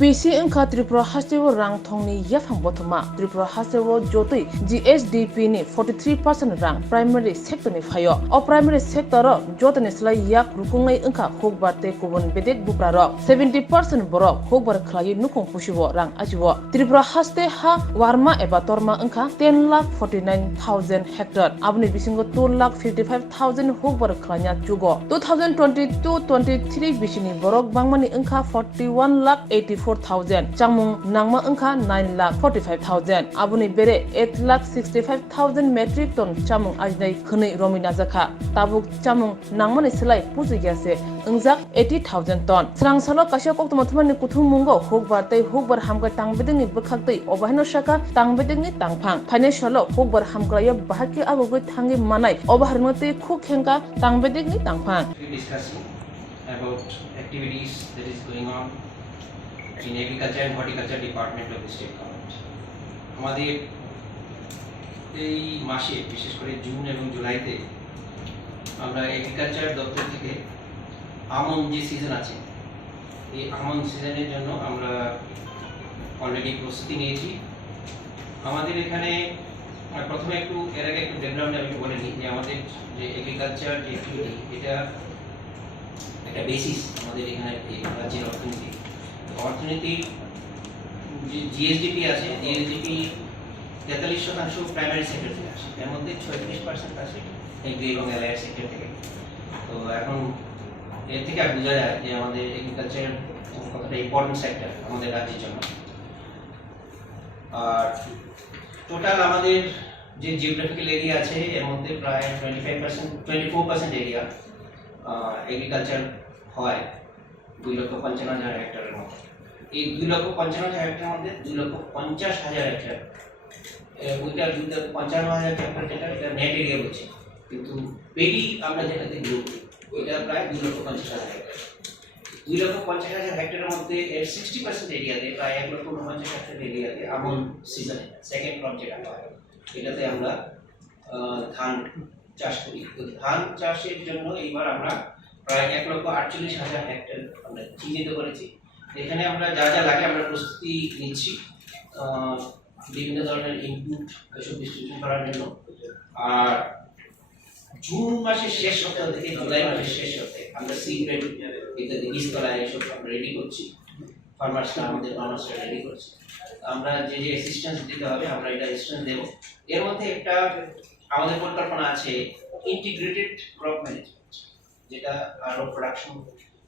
PC engkha Tripura hastewo rang thongni yafang botoma Tripura hastewo jotui GSDP ni 43% rang primary sector ni phayo o primary sector ro jotani slai yak rukungai engkha Hukba te kubun bedek bupra ro 70% borok Hukbar khlai nukong pushiwo rang ajiwo Tripura haste ha warma eba torma engkha 10,49,000 hectare abni bisingo 2,55,000 Hukbar khlanya jugo 2022-23 bisini borok bangmani engkha 41,84,000 changmung nangma engkha 9,45,000 abuni bere 8,65,000 metric ton chamung ajnai khunei romina zakha tabuk chamung nangmani selai pujigyase engjak 80,000 ton srangsalo kasya Kokthum thumani kuthum mungo Hukbar tei Hukbar Hamkrai tangbedengni bwkhaktei obahino shaka tangbedengni tangphang financial Hukbar Hamkrai bahaki agogoi thangi manai obaharno tei khukhenka tangbedengni tangphang about activities that is going on in agriculture and horticulture department of the state government. আমাদের এই মাসে বিশেষ করে June এবং জুলাইতে আমরা agriculture দপ্তর থেকে আমন যে সিজন আছে এই আমন সিজনের জন্য আমরা অলরেডি প্রস্তুতি নিয়েছি। আমাদের এখানে প্রথমে একটু এর আগে একটু ব্যাকগ্রাউন্ডে আমি বলে নিই যে আমাদের যে এগ্রিকালচার যে অ্যাক্টিভিটি এটা একটা বেসিস আমাদের এখানে রাজ্যের অর্থনীতির যে জিএসডিপি আছে জিএসডিপি 43% প্রাইমারি সেক্টর থেকে আসে এর মধ্যে 36% আসে এগ্রি এবং অ্যালাইড সেক্টর থেকে। তো এখন এর থেকে আর বোঝা যায় যে আমাদের এগ্রিকালচার কতটা ইম্পর্টেন্ট সেক্টর আমাদের রাজ্যের জন্য। আর টোটাল আমাদের যে জিওগ্রাফিক্যাল এরিয়া আছে এর মধ্যে প্রায় 24% এরিয়া এগ্রিকালচার হয় 2,55,000 হেক্টরের মতো। এই 2,55,000 হেক্টরের মধ্যে 2,50,000 হেক্টর ওইটা 2,55,000 হেক্টর যেটা এটা নেট এরিয়া বলছে, কিন্তু পেডি আমরা যেটাতে গ্রো করি ওইটা প্রায় 2,50,000 হেক্টর। 2,50,000 হেক্টরের মধ্যে এর 60% এরিয়াতে প্রায় 1,49,000 হেক্টর এরিয়াতে আমন সিজনে সেকেন্ড ক্রপ যেটা হয় এটাতে আমরা ধান চাষ করি। তো ধান চাষের জন্য এইবার আমরা প্রায় 1,48,000 হেক্টর আমরা চিহ্নিত করেছি। এখানে আমরা যা যা লাগে আমরা প্রস্তুতি নিচ্ছি বিভিন্ন ধরনের ইনপুট এসব ডিস্ট্রিবিউশন করার জন্য। আর জুন মাসের শেষ সপ্তাহ থেকে জুলাই মাসের শেষ সপ্তাহে আমরা সিক্রেট ইত্যাদি বীজতলা এসব আমরা রেডি করছি, ফার্মার্সরা আমাদের ফার্মার্সরা রেডি করছি। আমরা যে যে অ্যাসিস্ট্যান্স দিতে হবে আমরা এটা অ্যাসিস্ট্যান্স দেবো। এর মধ্যে একটা আমাদের পরিকল্পনা আছে ইন্টিগ্রেটেড ক্রপ ম্যানেজমেন্ট, যেটা আরো প্রোডাকশন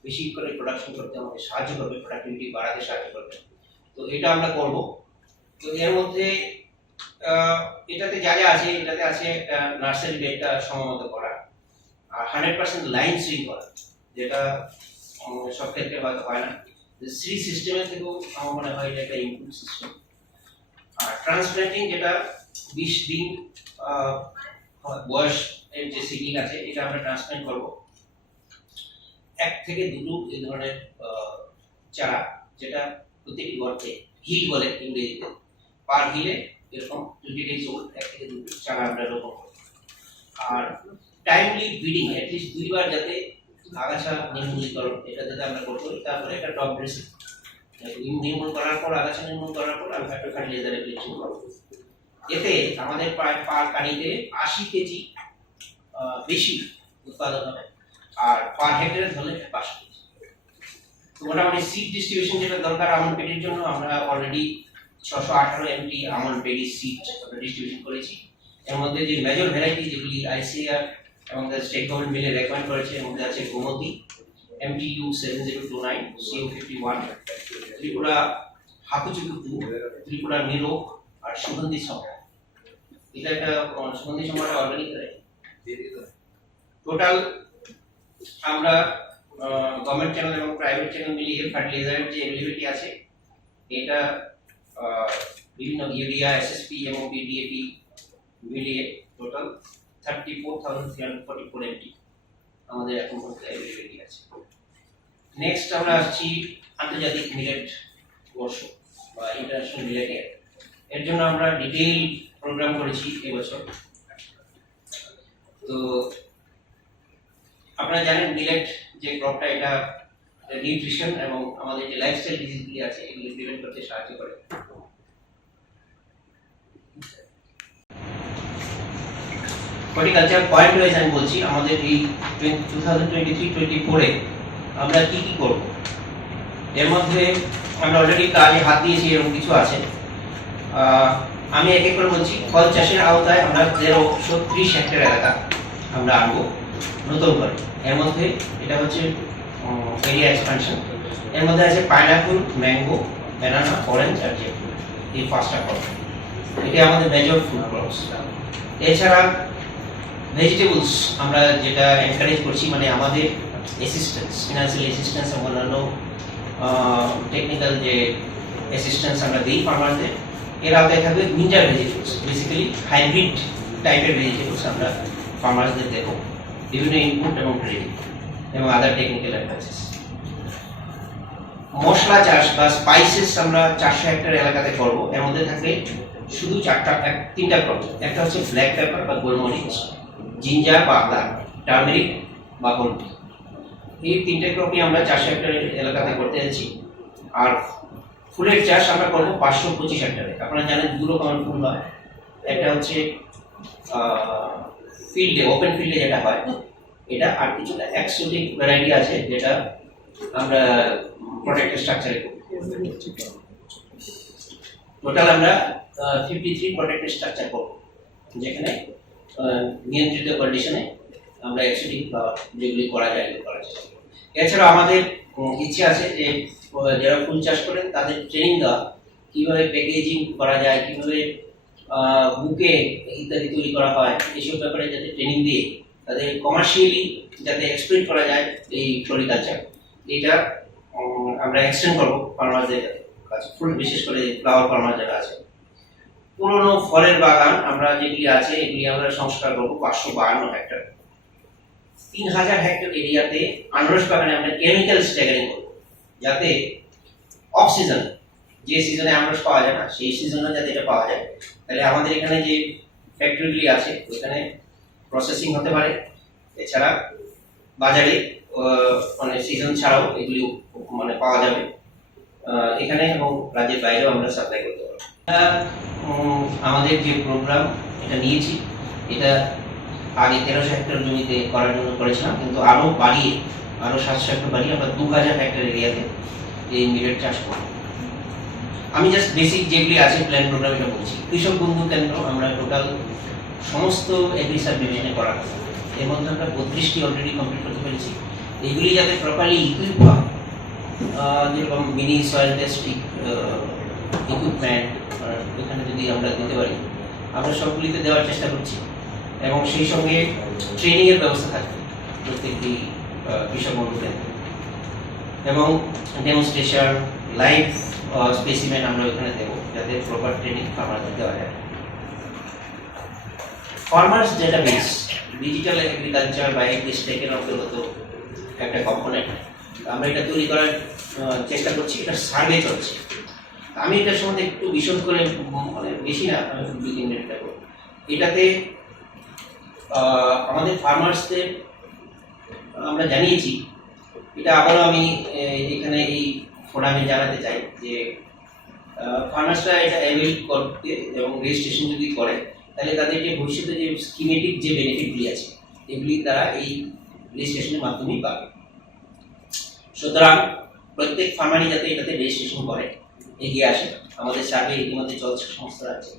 বেশি করে প্রোডাকশন করতে আমাদের সাহায্য করবে, প্রোডাক্টিভিটি বাড়াতে সাহায্য করবে। তো এটা আমরা করব। তো এর মধ্যে এটাতে যা যা আছে এটাতে আছে একটা নার্সারি বেডটা সমমত করা, আর 100% লাইন সুইং করা, যেটা সব ক্ষেত্রে হয়তো হয় না। সিড সিস্টেমের থেকেও আমার মনে হয় এটা একটা ইনপুট সিস্টেম। আর ট্রান্সপ্ল্যান্টিং যেটা 20 দিন বয়স এর যে সিডিং আছে এটা আমরা ট্রান্সপ্ল্যান্ট করব 1 থেকে 2 এই ধরনের চারা, যেটা প্রতিটি গর্তে হিল বলে ইংরেজিতে, পার হিলে এরকম 20 ডেজ ওল্ড 1 থেকে 2 চারা আমরা রোপণ করব। আর টাইমলি ব্রিডিং অ্যাটলিস্ট 2 বার যাতে আগাছা নির্মূলীকরণ এটা যাতে আমরা করব। তারপরে একটা টপ ড্রেসিং নির্মূল করার পর আগাছা নির্মূল করার পর আমরা একটা ফার্টিলাইজার অ্যাপ্লিকেশন করব। এতে আমাদের প্রায় পার কানিতে 80 কেজি বেশি উৎপাদন হবে, আর পার হেক্টরে ধরলে 5 কেজি। তো মোটামুটি সিড ডিস্ট্রিবিউশন যেটা দরকার আমন পেডির জন্য আমরা অলরেডি 618 এমটি আমন পেডি সিড ডিস্ট্রিবিউশন করেছি। এর মধ্যে যে মেজর ভ্যারাইটি যেগুলি আইসিআর এবং স্টেট গভর্নমেন্ট মিলে রেকমেন্ড করেছে এর মধ্যে আছে গোমতী MTU 7029, CO51, ত্রিপুরা হাকুচুকু 2, ত্রিপুরা নিরোগ আর সুগন্ধি সম্রাট। এটা একটা সুগন্ধি সম্রাট অলরেডি টোটাল আমরা গভর্নমেন্ট চ্যানেল এবং প্রাইভেট চ্যানেল মিলিয়ে ফার্টিলাইজারের যে এভেলেবিলিটি আছে এটা বিভিন্ন ইউরিয়া এসএসপি এবং ডিএপি মিলিয়ে টোটাল 34,344 এমটি আমাদের এখন অ্যাভেলেবিলিটি আছে। নেক্সট আমরা আসছি আন্তর্জাতিক মিলেট বর্ষ বা ইন্টারন্যাশনাল মিলেট ইয়ার। এর জন্য আমরা ডিটেইল প্রোগ্রাম করেছি এবছর। তো আপনারা জানেন মিলেট যে ক্রপটা এটা নিউট্রিশন এবং আমাদের যে লাইফস্টাইল ডিজিজগুলি আছে এগুলি প্রিভেন্ট করতে সাহায্য করে। হর্টিকালচার পয়েন্ট ওয়াইজ আমি বলছি আমাদের এই 2023-24 আমরা কি কি করব। এর মধ্যে আমরা অলরেডি কাজে হাত দিয়েছি, এরকম কিছু আছে। আমি এক এক করে বলছি। ফল চাষের আওতায় আমরা 030 হেক্টর এলাকা আমরা আনবো নতুন করে। এর মধ্যে এটা হচ্ছে এরিয়া এক্সপানশন। এর মধ্যে আছে পাইনাপল, ম্যাঙ্গো, ব্যানানা, অরেঞ্জ আর জ্যাকফ্রুট। এই পাঁচটা ক্রপ, এটা আমাদের মেজর ফুড ক্রপস। এছাড়া ভেজিটেবলস আমরা যেটা এনকারেজ করছি, মানে আমাদের অ্যাসিস্ট্যান্স, ফিনান্সিয়াল অ্যাসিস্ট্যান্স এবং অন্যান্য টেকনিক্যাল যে অ্যাসিস্ট্যান্স আমরা দিই ফার্মারদের, এর আওতায় থাকবে উইন্টার ভেজিটেবলস, বেসিক্যালি হাইব্রিড টাইপের ভেজিটেবলস আমরা ফার্মারদের দেবো, বিভিন্ন ইনপুট এবং ট্রেনিং এবং আদার টেকনিক্যাল অ্যাডভাইসেস। মশলা চাষ বা স্পাইসেস আমরা 400 হেক্টর এলাকাতে করব। এর মধ্যে থাকবে শুধু তিনটা ক্রপ। একটা হচ্ছে ব্ল্যাক পেপার বা গোলমরিচ, জিঞ্জার বা আদা, টার্মেরিক বা হলুদ। এই তিনটে ক্রপই আমরা 400 হেক্টর এলাকাতে করতে যাচ্ছি। আর ফুলের চাষ আমরা করব 525 হেক্টরে। আপনারা জানেন দু রকমের ফুল হয়, একটা হচ্ছে ফিল্ডে, ওপেন ফিল্ডে যেটা হয় এটা, আর কিছুটা এক্সোটিক ভ্যারাইটি আছে যেটা আমরা প্রোটেক্টেড স্ট্রাকচারে করি। টোটাল আমরা 53 প্রোটেক্টেড স্ট্রাকচার করব, যেখানে নিয়ন্ত্রিত কন্ডিশনে আমরা এক্সোটিক বা যেগুলি করা যায় করা যায়। এছাড়া আমাদের ইচ্ছে আছে যে যারা ফুল চাষ করেন তাদের ট্রেনিং দেওয়া, কিভাবে প্যাকেজিং করা যায়, কিভাবে বুকে ইত্যাদি তৈরি করা হয়, এইসব ব্যাপারে যাতে ট্রেনিং দিয়ে তাদের কমার্শিয়ালি যাতে এক্সপ্লোইট করা যায় এই ফ্লোরিকালচার, এটা আমরা এক্সটেন্ড করবো ফার্মারদের কাছে, ফুল বিশেষ করে ফ্লাওয়ার ফার্মার যারা আছে। পুরোনো ফলের বাগান আমরা যেগুলি আছে এগুলি আমরা সংস্কার করবো 552 হেক্টর। 3000 হেক্টর এরিয়াতে আনারস বাগানে আমরা কেমিক্যাল স্ট্যাগারিং করবো, যাতে অফ সিজন, যে সিজনে আনারস পাওয়া যায় না সেই সিজনে যাতে এটা পাওয়া যায়। তাহলে আমাদের এখানে যে ফ্যাক্টরিগুলি আছে ওখানে প্রসেসিং হতে পারে। এছাড়া বাজারে মানে সিজন ছাড়াও এগুলি মানে পাওয়া যাবে এখানে, এবং রাজ্যের বাইরেও আমরা সাপ্লাই করতে পারবো। আমাদের যে প্রোগ্রাম এটা নিয়েছি, এটা আগে 1300 হেক্টর জমিতে করার জন্য করেছিলাম, কিন্তু আরো বাড়িয়ে, আরো 700 হেক্টর বাড়িয়ে আমরা 2000 হেক্টর এরিয়াতে এই মিলেট চাষ করব। আমি জাস্ট বেসিক যেগুলি আছে প্ল্যান প্রোগ্রাম এটা বলছি। কৃষক বন্ধু কেন্দ্র আমরা টোটাল সমস্ত এগ্রি সাব ডিভিশনে করা হবে। এর মধ্যে আমরা 32টি অলরেডি কমপ্লিট করতে পেরেছি। এগুলি যাতে প্রপারলি ইকুইপ হয়, যেরকম মিনি সয়েল টেস্ট ইকুইপমেন্ট এখানে যদি আমরা দিতে পারি, আমরা সবগুলিতে দেওয়ার চেষ্টা করছি। এবং সেই সঙ্গে ট্রেনিং এর ব্যবস্থা থাকবে প্রত্যেকটি কৃষক বন্ধু কেন্দ্রে, এবং ডেমনস্ট্রেশন, লাইভ স্পেসিমেন আমরা ওখানে দেবো, যাতে প্রপার ট্রেনিং ফার্মারদের দেওয়া যায়। ফার্মার্স ডেটাবেস, ডিজিটাল এগ্রিকালচার বা এগ্রিস্টেকের অন্তর্গত একটা কম্পোনেন্ট আমরা এটা তৈরি করার চেষ্টা করছি। এটা সার্ভে চলছে। আমি এটার সম্বন্ধে একটু বিশদ করে, মানে বেশি না, আমি 2-3 মিনিট দেবো। এটাতে আমাদের ফার্মার্সদের আমরা জানিয়েছি, এটা আবারও আমি এখানে এই ফোরামে জানাতে চাই যে ফার্মার্সরা এটা অ্যাভেল করতে এবং রেজিস্ট্রেশন যদি করে তাহলে তাদের যে ভবিষ্যতে যে স্কিমেটিক যে বেনিফিটগুলি আছে এগুলি তারা এই রেজিস্ট্রেশনের মাধ্যমেই পাবে। সুতরাং প্রত্যেক ফার্মারই যাতে এটাতে রেজিস্ট্রেশন করে, এগিয়ে আসে। আমাদের সার্ভে ইতিমধ্যে চলছে, সংস্থা আছে।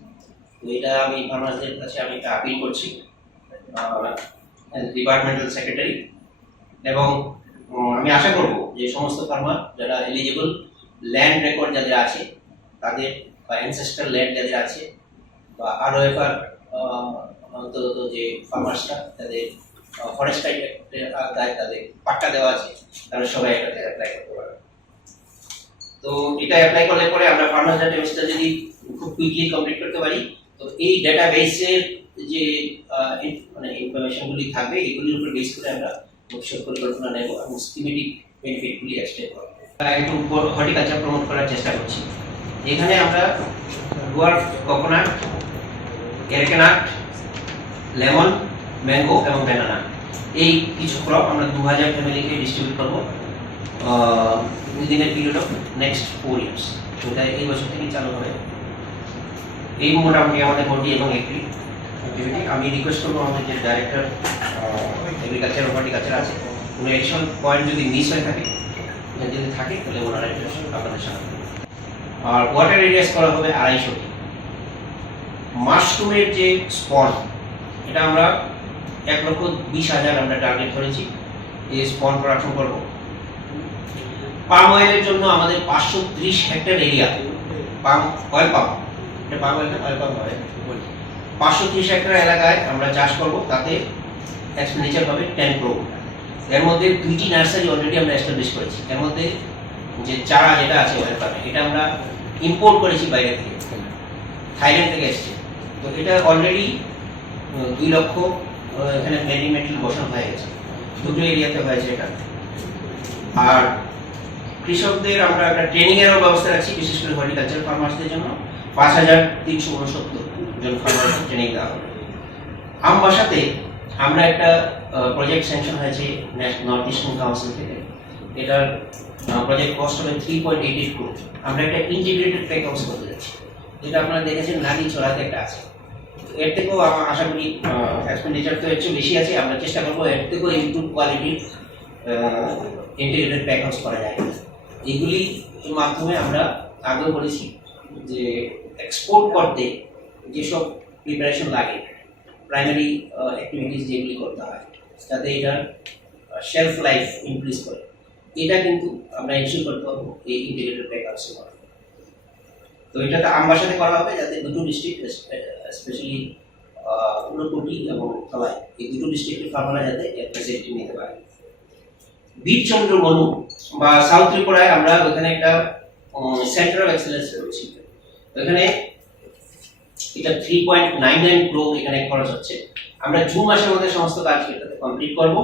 তো এটা আমি ফার্মারদের কাছে আমি এটা আপিল করছি ডিপার্টমেন্টাল সেক্রেটারি, এবং আমি আশা করব যে সমস্ত ফার্মার যারা এলিজিবল, ল্যান্ড রেকর্ড যাদের আছে তাদের, বা অ্যানসেস্ট্রাল ল্যান্ড যাদের আছে, বা আরওএফআর অন্তত যে ফার্মার্সরা যাদের ফরেস্ট আইনের তাদের পাট্টা দেওয়া আছে, তারা সবাই এটাতে অ্যাপ্লাই করতে পারে। তো এটা অ্যাপ্লাই করলে পরে আমরা ফার্মার্স ডেটাবেসটা যদি খুব কুইকলি কমপ্লিট করতে পারি, তো এই ডেটাবেসের যে মানে ইনফরমেশনগুলি থাকবে এগুলির উপর বেস করে আমরা ভবিষ্যৎ পরিকল্পনা নেব এবং স্কিমেটিক বেনিফিটগুলি এক্সটেন্ড করব। একটু হর্টিকালচার প্রমোট করার চেষ্টা করছি। এখানে আমরা ডুয়ার্ফ কোকোনাট, এরেকানাট, লেমন, ম্যাঙ্গো এবং ব্যানানা, এই কিছু ক্রপ আমরা 2000 ফ্যামিলিকে ডিস্ট্রিবিউট করবো। Within a period of next 4 years. তো এটা এই বছর থেকে চালু হবে। এই মোটামুটি আমাদের বডি এবং অ্যাক্টিভিটি। আমি রিকোয়েস্ট করবো আমাদের যে ডাইরেক্টর এগ্রিকালচার ও হর্টিকালচার আছে, কোনো এডিশনাল পয়েন্ট যদি মিস হয়ে থাকে, যদি থাকে তাহলে ওনারা এটা আপনাদের সামনে। আর ওয়াটার এরিয়াস করা হবে 250টি। মাশরুমের যে স্পন, এটা আমরা 1,20,000 আমরা টার্গেট করেছি, এই স্পন প্রোডাকশন করব। পাম অয়েলের জন্য আমাদের 530 hectare area, palm oil palm, এটা পাম অয়েল না অয়েল পাম হবে, 530 হেক্টর এলাকায় আমরা চাষ করব। তাতে এক্সপেন্ডিচার হবে 10 crore। এর মধ্যে 2টি নার্সারি অলরেডি আমরা এস্টাবলিশ করেছি। এর মধ্যে যে চারা যেটা আছে অয়েল পামে, এটা আমরা ইম্পোর্ট করেছি বাইরে থেকে, থাইল্যান্ড থেকে এসছে। তো এটা অলরেডি 2 লক্ষ এখানে ব্লেন্ডিং মেটেরিয়াল বসানো হয়ে গেছে, দুটো এরিয়াতে হয়েছে এটা। আর কৃষকদের আমরা একটা ট্রেনিং এরও ব্যবস্থা রাখছি, বিশেষ করে হর্টিকালচার ফার্মার্সদের জন্য 5,369 জন ফার্মার ট্রেনিং দেওয়া হবে। আমবাসাতে আমরা একটা প্রজেক্ট স্যাংশন হয়েছে নর্থ ইস্টার্ন কাউন্সিল থেকে। এটার প্রজেক্ট কস্ট হবে 3.88 crore। আমরা একটা ইন্টিগ্রেটেড প্যাক হাউস করতে যাচ্ছি, যেটা আপনারা দেখেছেন নারী ছড়াতে একটা আছে। এর থেকেও আমরা আশা করি এক্সপেন্ডিচার তো একটু বেশি আছে, আমরা চেষ্টা করবো এর থেকেও ইমপ্রুভ কোয়ালিটির ইন্টিগ্রেটেড প্যাক হাউস করা যায়। এগুলির মাধ্যমে আমরা আগেও বলেছি যে এক্সপোর্ট করতে যেসব প্রিপারেশন লাগে, প্রাইমারি অ্যাক্টিভিটিস যেগুলি করতে হয়, যাতে এটার শেলফ লাইফ ইনক্রিজ করে, এটা কিন্তু আমরা এনশিওর করতে পারবো এই ইন্টিগ্রেটেড প্যাক হাউসে করা। তো এটাতে আমবাসাতে করা হবে, যাতে দুটো ডিস্ট্রিক্ট, স্পেশালি ঊনকোটি এবং থালাই, এই দুটো ডিস্ট্রিক্টের ফার্মাররা যাতে এর ফ্যাসিলিটি নিতে পারে। বীরচন্দ্র মনু বা সাউথ ত্রিপুরায় আমরা ওখানে একটা সেন্টার অফ এক্সেলেন্স রয়েছে। ওখানে এটা 3.99 crore এখানে খরচ হচ্ছে। আমরা জুন মাসের মধ্যে সমস্ত কাজ এটাতে কমপ্লিট করব।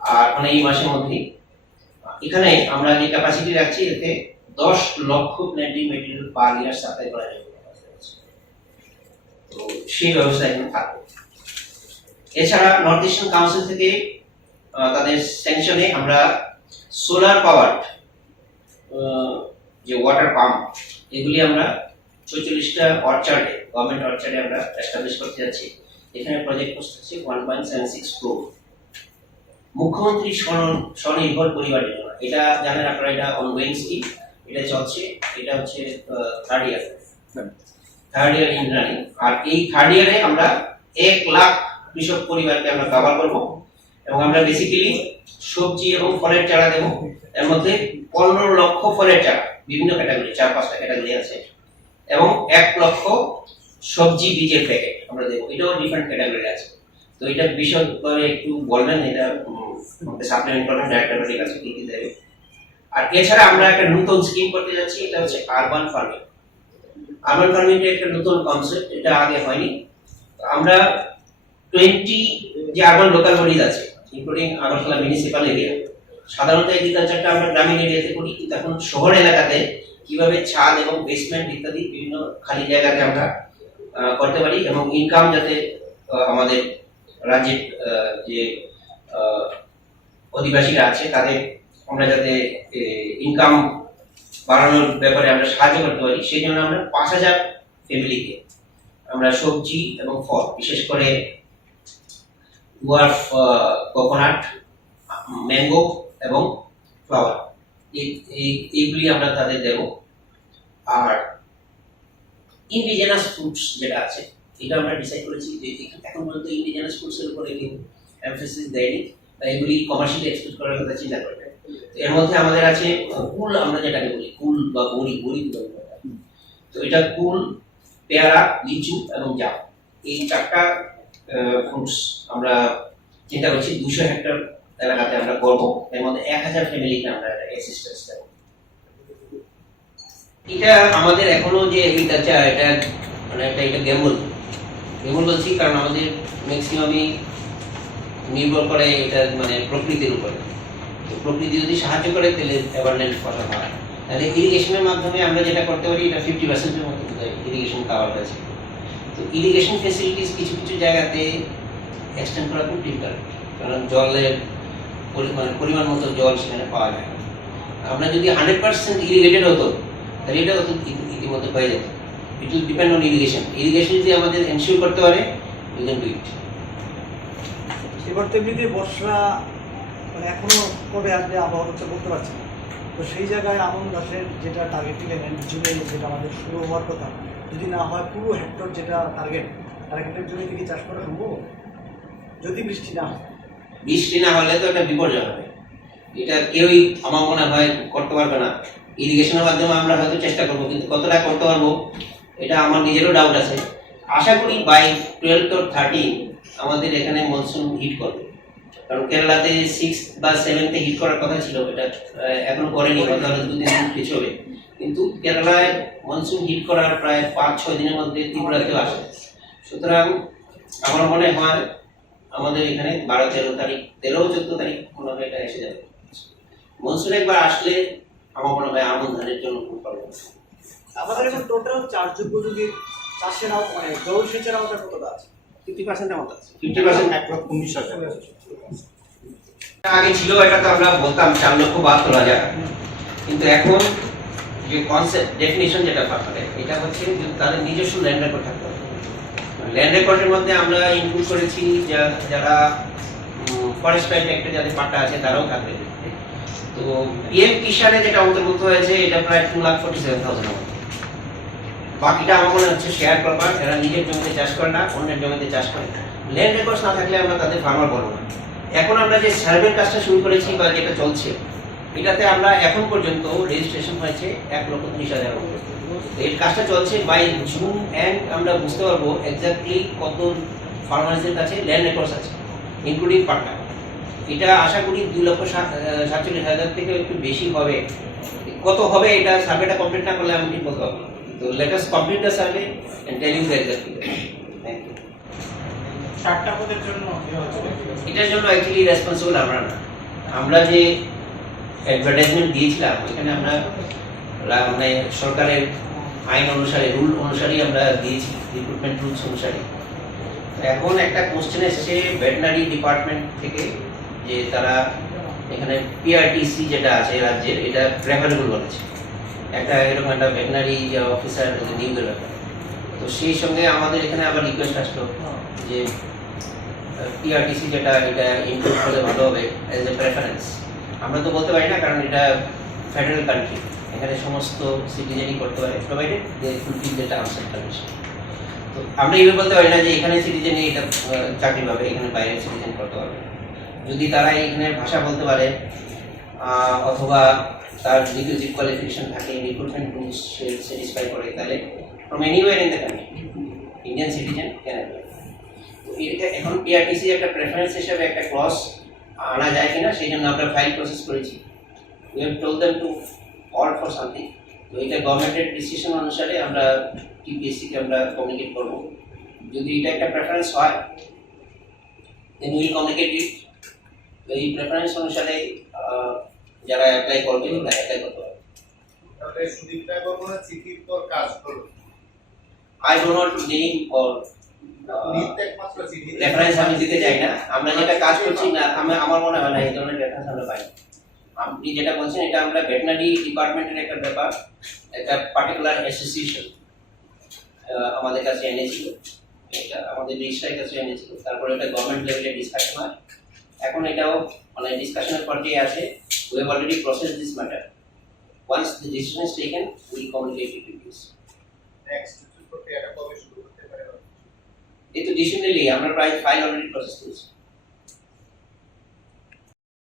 আর মানে এই মাসের মধ্যে এখানে আমরা যে ক্যাপাসিটি রাখছি, এতে 10 লক্ষ প্ল্যান্টিং মেটেরিয়াল পার ইয়ার সাপ্লাই করা যাবে। তো সেই ব্যবস্থা এখানে থাকবে। এছাড়া নর্থ ইস্টার্ন কাউন্সিল থেকে তাদের স্যাংশনে আমরা সোলার পাওয়ার যে ওয়াটার পাম্প, এগুলি আমরা 44টা অর্চার্ডে, গভর্নমেন্ট অর্চার্ডে আমরা এস্টাবলিশ করতে যাচ্ছি। এখানে প্রজেক্ট কস্ট হচ্ছে 1.76 crore। মুখ্যমন্ত্রী স্বনির্ভর পরিবার যোজনা, এটা জানেন আপনারা, এটা অনগোয়িং স্কিম, এটা চলছে, এটা হচ্ছে থার্ড ইয়ার ইন রানিং। আর এই থার্ড ইয়ারে আমরা 1 লাখ কৃষক পরিবারকে আমরা কভার করব, এবং আমরা বেসিক্যালি সবজি এবং ফলের চারা দেব। এর মধ্যে 15 লক্ষ ফলের চারা, বিভিন্ন ক্যাটাগরি, 4-5টা ক্যাটাগরি আছে, এবং 1 লক্ষ সবজি বীজের প্যাকেট আমরা দেবো। এটাও ডিফারেন্ট ক্যাটাগরি আছে। তো এটা বিশদভাবে একটু বলবেন, এটা সাপ্লিমেন্ট করবেন ডাইরেক্টরের কাছে কি কি দেবে। আর এছাড়া আমরা একটা নতুন স্কিম করতে যাচ্ছি, এটা হচ্ছে আরবান ফার্মিং। আরবান ফার্মিং একটা নতুন কনসেপ্ট, এটা আগে হয়নি। আমরা 20 যে আরবান লোকাল বডিজ আছে, ইনক্লুডিং আগরতলা মিউনিসিপাল এরিয়া, সাধারণত এগ্রিকালচারটা আমরা গ্রামীণ এরিয়াতে করি, কিন্তু এখন শহর এলাকাতে কিভাবে ছাদ এবং বেসমেন্ট ইত্যাদি বিভিন্ন খালি জায়গাতে আমরা করতে পারি, এবং ইনকাম যাতে আমাদের রাজ্যের যে অধিবাসীরা আছে তাদের আমরা যাতে ইনকাম বাড়ানোর ব্যাপারে আমরা সাহায্য করতে পারি, সেই জন্য আমরা 5,000 ফ্যামিলিকে আমরা সবজি এবং ফল, বিশেষ করে ডুয়ার্ফ কোকোনাট, ম্যাঙ্গো এবং ফ্লাওয়ার, এইগুলি আমরা তাদের দেব। আর ইন্ডিজেনাস ফ্রুটস যেটা আছে, এটা আমরা ডিসাইড করেছি যে এখন পর্যন্ত ইন্ডিজেনাস ফ্রুটসের উপরে কেউ এমফেসিস দেয়নি, তাই এগুলি কমার্শিয়ালি এক্সপোর্ট করার কথা চিন্তা করবে। এর মধ্যে আমাদের আছে কুল, আমরা যেটাকে বলি কুল বা বড়ি, তো এটা কুল, পেয়ারা, লিচু এবং জাম, এই 4টা ফ্রুটস আমরা চিন্তা করছি 200 হেক্টর এলাকাতে আমরা করবো। এর মধ্যে 1000 ফ্যামিলিকে আমরা অ্যাসিস্ট্যান্স দেব। এটা আমাদের এখনো যে এগ্রিকালচার, এটা মানে এটা গেমল বলছি, কারণ আমাদের ম্যাক্সিমামই নির্ভর করে এটা মানে প্রকৃতির উপরে। তো প্রকৃতি যদি সাহায্য করে তাহলে অ্যাবান্ডেন্ট ফসল হয়। তাহলে ইরিগেশনের মাধ্যমে আমরা যেটা করতে পারি, এটা 50%-এর মতো ইরিগেশন কাভার হয়েছে। তো ইরিগেশন ফেসিলিটিস কিছু কিছু জায়গাতে এক্সটেন্ড করা খুব ডিফিকাল্ট, কারণ জলের পরিমাণ মতো জল সেখানে পাওয়া যায় না। আমরা যদি 100% ইরিগেটেড হতো তাহলে এটা হতো ইতিমধ্যে হয়ে যেত। It will depend on irrigation. Irrigation যদি আমাদের এনশিওর করতে পারে উই ক্যান ডু ইট। এবার তো এমনিতে বর্ষা মানে এখনো কবে আসবে আবহাওয়া হচ্ছে বলতে পারছি না, তো সেই জায়গায় আমন গাছের যেটা টার্গেট নেন জুনে যেটা আমাদের শুরু হওয়ার কথা, যদি না হয় পুরো হেক্টর যেটা টার্গেটের জন্য কি চাষ করা সম্ভব যদি বৃষ্টি না হয়? বৃষ্টি না হলে তো এটা বিপর্যয় হবে, এটা কেউই আমার মনে হয় করতে পারবে না। ইরিগেশনের মাধ্যমে আমরা হয়তো চেষ্টা করবো, কিন্তু কতটা করতে পারবো এটা আমার নিজেরও ডাউট আছে। আশা করি বাই 12 or 13 আমাদের এখানে মনসুন হিট করবে, কারণ কেরালাতে 6 বা 7-তে হিট করার কথা ছিল, এটা এখনো করেনি, হয়তো 2-3 দিন পিছবে। কিন্তু কেরালায় মনসুন হিট করার প্রায় 5-6 দিনের মধ্যে ত্রিপুরাতেও আসে। সুতরাং আমার মনে হয় আমাদের এখানে 12-13 তারিখ 13-14 তারিখ মনে হয় এটা এসে যাবে। মনসুন একবার আসলে আমার মনে হয় আমন ধানের জন্য খুব ভালো। আমাদের এখন টোটাল চাষযোগ্য যদি চাষের মানে জল সেচের আওতায় কতটা আছে? 50% এর মতো আছে। 50% 1,19,000 আগে ছিল, এটা তো আমরা বলতাম 4,72,000, কিন্তু এখন যে কনসেপ্ট ডেফিনিশন যেটা পাঠালে এটা হচ্ছে যে তাদের নিজস্ব ল্যান্ড রেকর্ড থাকতে হবে। ল্যান্ড রেকর্ডের মধ্যে আমরা ইনক্লুড করেছি যারা ফরেস্ট রাইট অ্যাক্টে যাদের পাট্টা আছে তারাও থাকবে। তো পিএম কিষানে যেটা অন্তর্ভুক্ত হয়েছে এটা প্রায় 2,47,000 মতো। বাকিটা আমার মনে হচ্ছে শেয়ার করবার, এরা নিজের জমিতে চাষ করে না, অন্যের জমিতে চাষ করে। ল্যান্ড রেকর্ড না থাকলে আমরা তাদের ফার্মার বলবো না। এখন আমরা যে সার্ভের কাজটা শুরু করেছি বা যেটা চলছে, এটাতে আমরা এখন পর্যন্ত রেজিস্ট্রেশন হয়েছে 1,30,000 মতো। এই কাজটা চলছে, বাই জুন এন্ড আমরা বুঝতে পারবো এক্স্যাক্টলি কত ফার্মার্সদের কাছে ল্যান্ড রেকর্ডস আছে ইনক্লুডিং পাট্টা। এটা আশা করি 2,47,000 থেকে একটু বেশি হবে। কত হবে এটা সার্ভেটা কমপ্লিট না করলে আমি ঠিক বলতে পারবো না। তো let us complete the survey and tell you the exact figure. Thank you. 60টা পদের জন্য এটার জন্য অ্যাকচুয়ালি রেসপন্সিবল আমরা না। আমরা যে অ্যাডভার্টাইজমেন্ট দিয়েছিলাম এখানে আমরা মানে সরকারের আইন অনুসারে রুল অনুসারেই আমরা দিয়েছি, রিক্রুটমেন্ট রুলস অনুসারে। এখন একটা কোশ্চেন এসেছে ভেটেরিনারি ডিপার্টমেন্ট থেকে যে তারা এখানে পিআরটিসি যেটা আছে রাজ্যের এটা প্রেফারেবল বলেছে, একটা এরকম একটা ভেটেরিনারি অফিসার নিয়োগের ব্যাপারে। তো সেই সঙ্গে আমাদের এখানে আবার রিকোয়েস্ট আসলো যে পিআরটিসি যেটা এটা ইনক্লুড করলে ভালো হবে অ্যাজ এ প্রেফারেন্স। আমরা তো বলতে পারি না, কারণ এটা ফেডারেল কান্ট্রি, এখানে সমস্ত সিটিজেনই করতে পারে provided they fulfil the terms and condition. তো আমরা এইভাবে বলতে পারি না যে এখানে সিটিজেনই এটা চাকরি পাবে, এখানে বাইরের সিটিজেন করতে পারবে। যদি তারা এখানে ভাষা বলতে পারে অথবা তার রিকুইজিট কোয়ালিফিকেশন থাকে, রিক্রুটমেন্ট রুলস স্যাটিসফাই করে, তাহলে from anywhere in the country Indian citizen can apply. তো এটা এখন পিআরটিসি একটা প্রেফারেন্স হিসেবে একটা ক্লজ আনা যায় কিনা সেই জন্য আমরা ফাইল প্রসেস করেছি। We have told them to call for something. তো এটা গভর্নমেন্টের ডিসিশন অনুসারে আমরা টিপিএসসিকে আমরা কমিউনিকেট করবো। যদি এটা একটা প্রেফারেন্স হয় দেন উইল কমিউনিকেট ইট। তো এই প্রেফারেন্স অনুসারে যারা অ্যাপ্লাই করবে ওরা অ্যাপ্লাই করতে পারবে। তাহলে সুদীপটা করবো না চিঠির পর কাজ করবো? I don't want to name or একমাত্র চিঠি রেফারেন্স আমি দিতে চাই না। আমরা যেটা কাজ করছি না, আমার মনে হয় না এই ধরনের রেফারেন্স আমরা পাই। আপনি যেটা বলছেন এটা আমরা ভেটেরিনারি ডিপার্টমেন্টের একটা ব্যাপার, একটা পার্টিকুলার অ্যাসোসিয়েশন আমাদের কাছে এনেছিল, এটা আমাদের রেজিস্ট্রারের কাছে এনেছিল। তারপরে এটা গভর্নমেন্ট লেভেলে ডিসকাশন হয়। এখন এটাও মানে ডিসকাশনের পর্যায়ে আছে। We have already process this matter. Once the decision is taken will communicate it to this. Next প্রক্রিয়াটা কবে শুরু করতে পারে? এই তো ডিসিশন নিলেই আমরা প্রায় ফাইল অলরেডি প্রসেস করেছি।